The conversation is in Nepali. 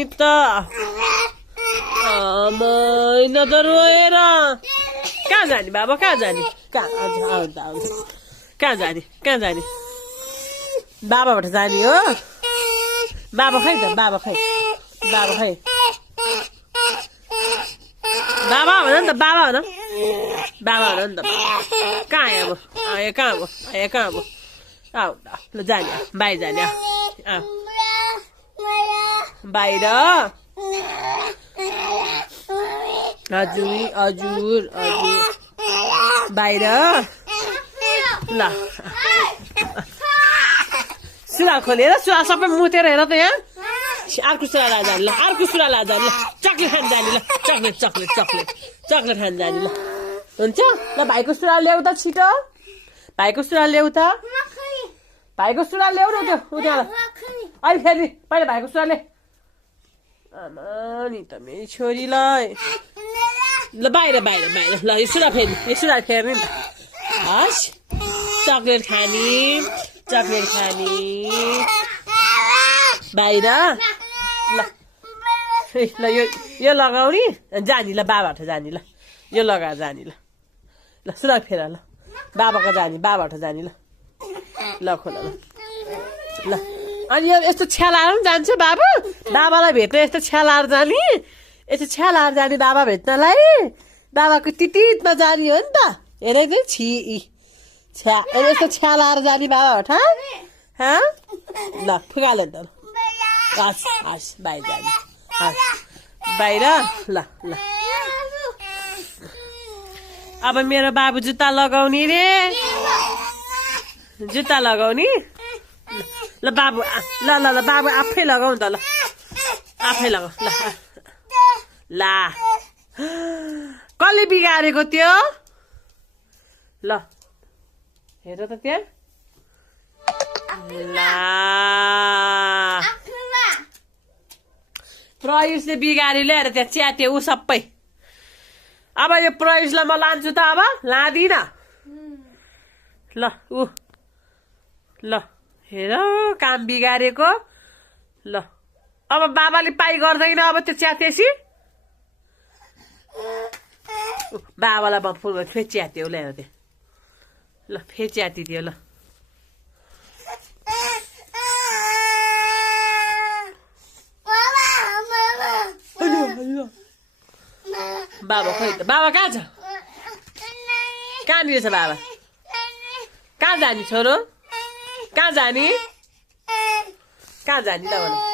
नि त न त रोएर कहाँ जाने बाबा कहाँ जाने कहाँ जाने कहाँ जाने बाबाबाट जाने हो बाबा खै त बाबा खै बाबा खै बाबा भन नि त बाबा भन बाबा भन नि त कहाँ आयो अब आयो कहाँ अब आयो कहाँ अब आऊ ल जाने बाहिर जाने बाहिर हजुर हजुर हजुर बाहिर ल सुरुवाल खोलेर सुरुवाल सबै मुतेर हेर त यहाँ अर्को सुरुवाल जाने ल अर्को सुरुवाल जाने ल चक्लेट खान जाने ल चक्लेट चक्लेट चक्लेट चक्लेट खान जाने ल हुन्छ ल भाइको सुरुवाल ल्याउ त छिटो भाइको सुरुवाल ल्याउ त भाइको सुरुवाल ल्याउ न त्यो उनीहरूलाई अहिले फेरि पहिला भाइको सुरुवाल ल्याउ आमा नि त मेरी छोरीलाई ल बाहिर बाहिर बाहिर ल यो सुरुवाल फेर्ने यो सुरुवाल फेर्ने नि त हस् चक्लेट खाने चक्लेट खाने बाहिर ल ल यो लगाउने जाने ल बाबाबाट जाने ल यो लगाएर जाने ल ल सुरुवाल फेर ल बाबाको जाने बाबाबाट जाने ल ल खोल ल ल अनि यो यस्तो छ्यालाएर पनि जान्छ बाबा बाबालाई भेट्न यस्तो छ्यालाएर जाने यस्तो छ्यालाएर जाने बाबा भेट्नलाई बाबाको तितितमा जाने हो नि त हेरेको छि छ्या यस्तो छ्यालाएर जाने बाबाबाट ल फुगाल नि त हस् हस् बाहिर जाने बाहिर ल ल अब मेरो बाबु जुत्ता लगाउने रे जुत्ता लगाउने ल बाबु ल ल ल बाबु आफै लगाऊ त ल आफै लगाऊ ल ल कसले बिगारेको त्यो ल हेर त त्यहाँ ल प्रयुषले बिगारी ल्याएर त्यहाँ च्याते ऊ सबै अब यो प्रयुषलाई म लान्छु त अब लाँदिन ल ऊ ल हेर काम बिगारेको ल अब बाबाले पाइ गर्दैन अब त्यो च्यातेसी बाबालाई म फुल फेरि च्यात्यो ल्याएर त्यहाँ ल फेरि च्यातिदियो ल बाबा खोइ त बाबा कहाँ छ कहाँनिर छ बाबा कहाँ जाने छोरो कहाँ जाने ल भन